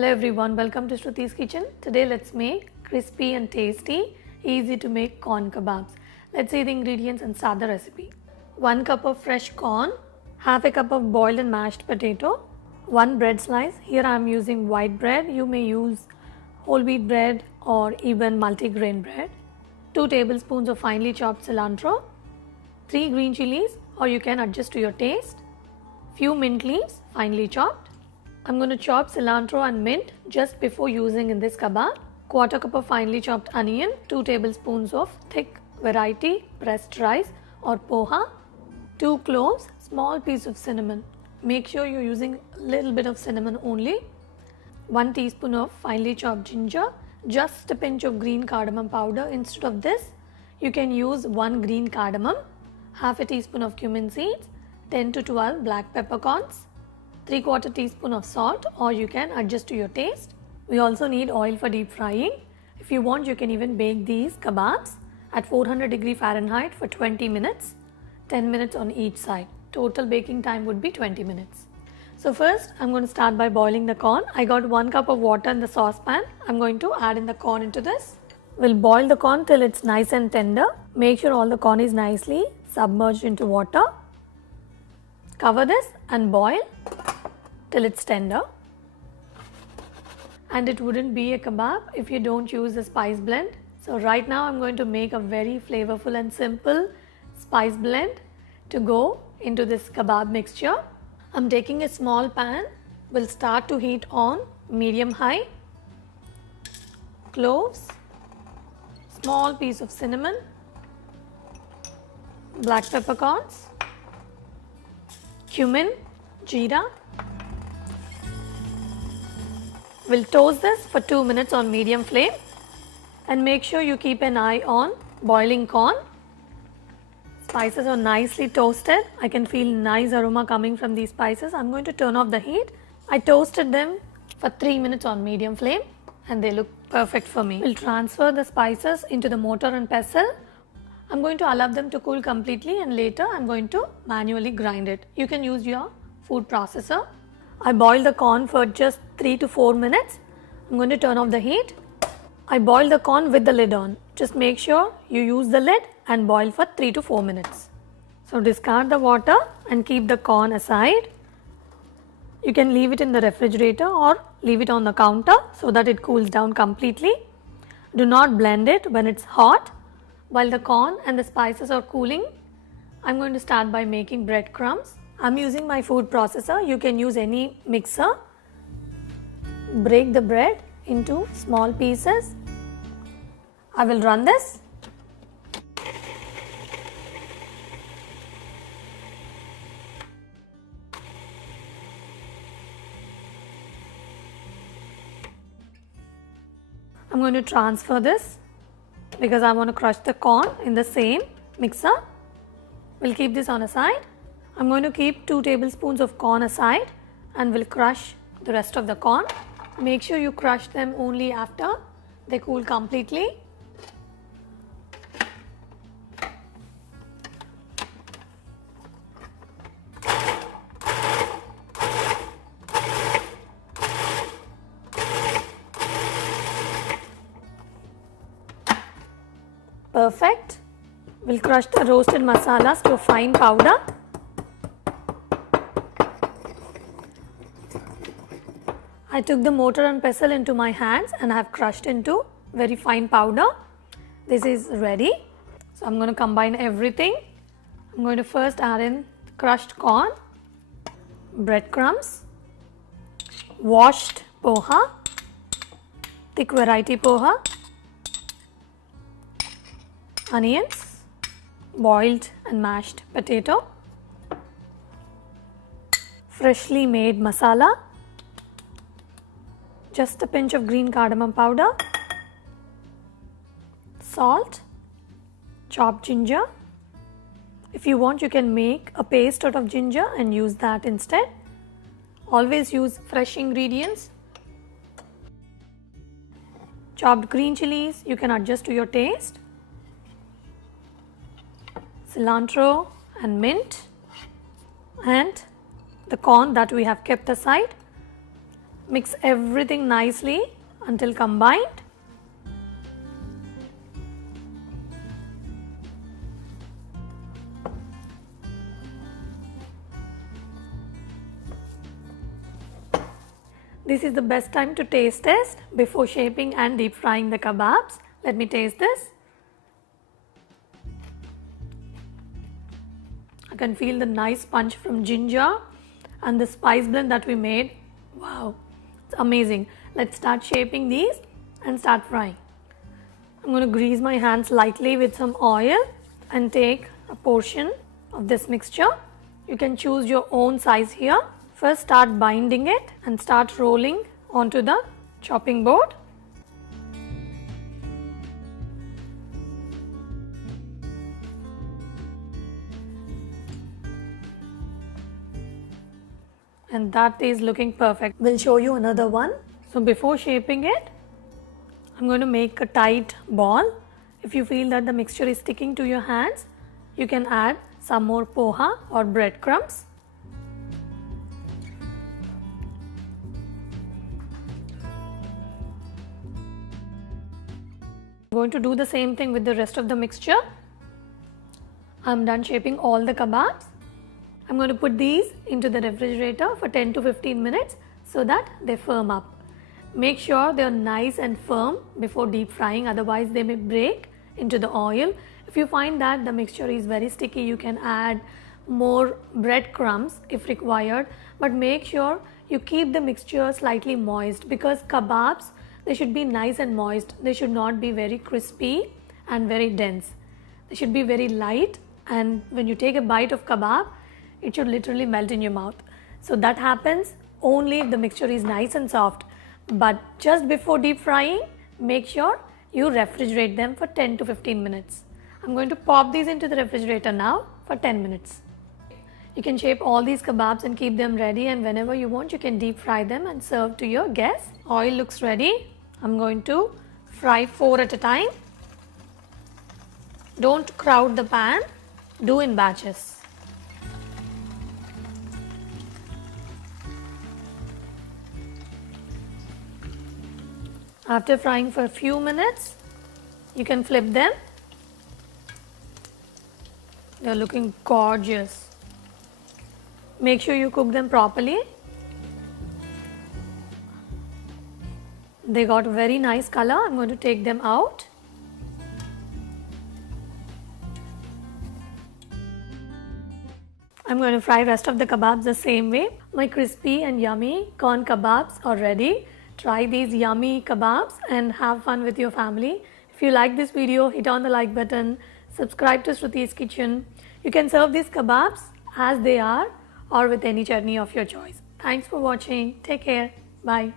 Hello everyone, welcome to Shruti's kitchen. Today let's make crispy and tasty, easy to make corn kebabs. Let's see the ingredients and start the recipe. 1 cup of fresh corn, half a cup of boiled and mashed potato, 1 bread slice. Here I am using white bread. You may use whole wheat bread or even multigrain bread. 2 tablespoons of finely chopped cilantro, 3 green chilies or you can adjust to your taste, few mint leaves finely chopped. I'm going to chop cilantro and mint just before using in this kebab. 1/4 cup of finely chopped onion, 2 tablespoons of thick variety pressed rice or poha, 2 cloves, small piece of cinnamon. Make sure you're using a little bit of cinnamon only. 1 teaspoon of finely chopped ginger, just a pinch of green cardamom powder. Instead of this, you can use 1 green cardamom, half a teaspoon of cumin seeds, 10 to 12 black peppercorns, 3/4 teaspoon of salt or you can adjust to your taste. We also need oil for deep frying. If you want, you can even bake these kebabs at 400 Fahrenheit for 20 minutes, 10 minutes on each side. Total baking time would be 20 minutes. So first I'm going to start by boiling the corn. I got 1 cup of water in the saucepan. I'm going to add in the corn into this. We'll boil the corn till it's nice and tender. Make sure all the corn is nicely submerged into water. Cover this and boil till it's tender. And it wouldn't be a kebab if you don't use the spice blend. So right now I'm going to make a very flavorful and simple spice blend to go into this kebab mixture. I'm taking a small pan. We'll start to heat on medium high. Cloves, small piece of cinnamon, black peppercorns, cumin, jeera. We'll toast this for 2 minutes on medium flame and make sure you keep an eye on boiling corn. Spices are nicely toasted. I can feel nice aroma coming from these spices. I'm going to turn off the heat. I toasted them for 3 minutes on medium flame and they look perfect for me. We'll transfer the spices into the mortar and pestle. I'm going to allow them to cool completely and later I'm going to manually grind it. You can use your food processor. I boiled the corn for just 3 to 4 minutes. I'm going to turn off the heat. I boiled the corn with the lid on. Just make sure you use the lid and boil for 3 to 4 minutes. So discard the water and keep the corn aside. You can leave it in the refrigerator or leave it on the counter so that it cools down completely. Do not blend it when it's hot. While the corn and the spices are cooling, I'm going to start by making breadcrumbs. I'm using my food processor. You can use any mixer. Break the bread into small pieces. I will run this. I'm going to transfer this because I want to crush the corn in the same mixer. We'll keep this on a side. I'm going to keep 2 tablespoons of corn aside and will crush the rest of the corn. Make sure you crush them only after they cool completely. Perfect. We'll crush the roasted masalas to a fine powder. I took the mortar and pestle into my hands and I have crushed into very fine powder. This is ready. So I'm going to combine everything. I'm going to first add in crushed corn, breadcrumbs, washed poha, thick variety poha, onions, boiled and mashed potato, freshly made masala, just a pinch of green cardamom powder, salt, chopped ginger. If you want, you can make a paste out of ginger and use that instead. Always use fresh ingredients. Chopped green chilies, you can adjust to your taste. Cilantro and mint and the corn that we have kept aside. Mix everything nicely until combined. This is the best time to taste test before shaping and deep frying the kebabs. Let me taste this. I can feel the nice punch from ginger and the spice blend that we made. Wow, it's amazing. Let's start shaping these and start frying. I'm going to grease my hands lightly with some oil and take a portion of this mixture. You can choose your own size here. First start binding it and start rolling onto the chopping board. And that is looking perfect. We'll show you another one. So before shaping it, I'm going to make a tight ball. If you feel that the mixture is sticking to your hands, you can add some more poha or breadcrumbs. I'm going to do the same thing with the rest of the mixture. I'm done shaping all the kebabs. I'm going to put these into the refrigerator for 10 to 15 minutes so that they firm up. Make sure they are nice and firm before deep frying, otherwise they may break into the oil. If you find that the mixture is very sticky, you can add more breadcrumbs if required, but make sure you keep the mixture slightly moist, because kebabs, they should be nice and moist. They should not be very crispy and very dense. They should be very light, and when you take a bite of kebab, it should literally melt in your mouth. So that happens only if the mixture is nice and soft. But just before deep frying, make sure you refrigerate them for 10 to 15 minutes. I'm going to pop these into the refrigerator now for 10 minutes. You can shape all these kebabs and keep them ready, and whenever you want, you can deep fry them and serve to your guests. Oil looks ready. I'm going to fry 4 at a time. Don't crowd the pan, do in batches. After frying for a few minutes, you can flip them. They're looking gorgeous. Make sure you cook them properly. They got a very nice color. I'm going to take them out. I'm going to fry rest of the kebabs the same way. My crispy and yummy corn kebabs are ready. Try these yummy kebabs and have fun with your family. If you like this video, hit on the like button. Subscribe to Shruti's Kitchen. You can serve these kebabs as they are or with any chutney of your choice. Thanks for watching. Take care. Bye.